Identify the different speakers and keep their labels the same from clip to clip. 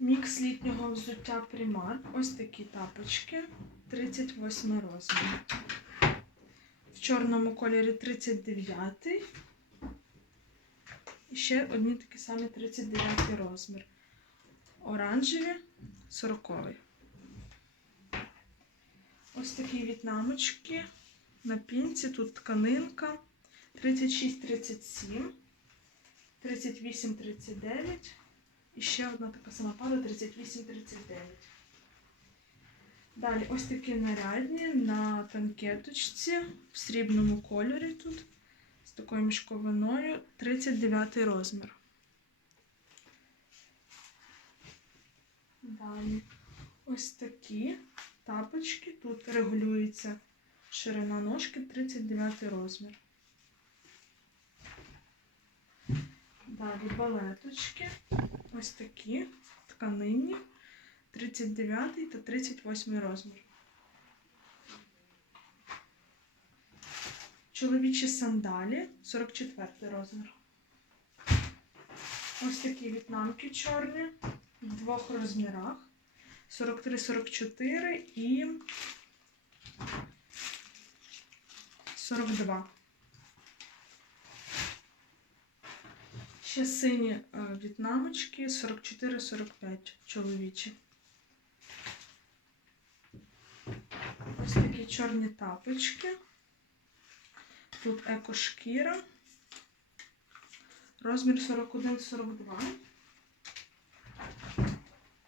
Speaker 1: Мікс літнього взуття Примар. Ось такі тапочки. 38 розмір. В чорному кольорі 39. І ще одні такі самі 39 розмір. Оранжеві 40. Ось такі в'єтнамочки на пінці. Тут тканинка 36-37, 38-39. І ще одна така сама пара 38-39. Далі ось такі нарядні на танкеточці в срібному кольорі тут. З такою мішковиною 39 розмір. Далі ось такі тапочки. Тут регулюється ширина ножки 39 розмір. Далі балеточки. Ось такі тканинні. 39 та 38 розмір. Чоловічі сандалі 44 розмір. Ось такі в'єтнамки чорні в двох розмірах. 43-44 і 42. Ще сині е, в'єтнамочки 44-45 чоловічі. Ось такі чорні тапочки. Тут екошкіра. Розмір 41-42.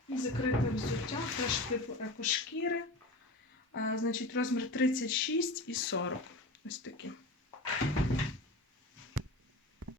Speaker 1: І закрите взуття теж типу екошкіри. Значить, розмір 36 і 40. Ось такі.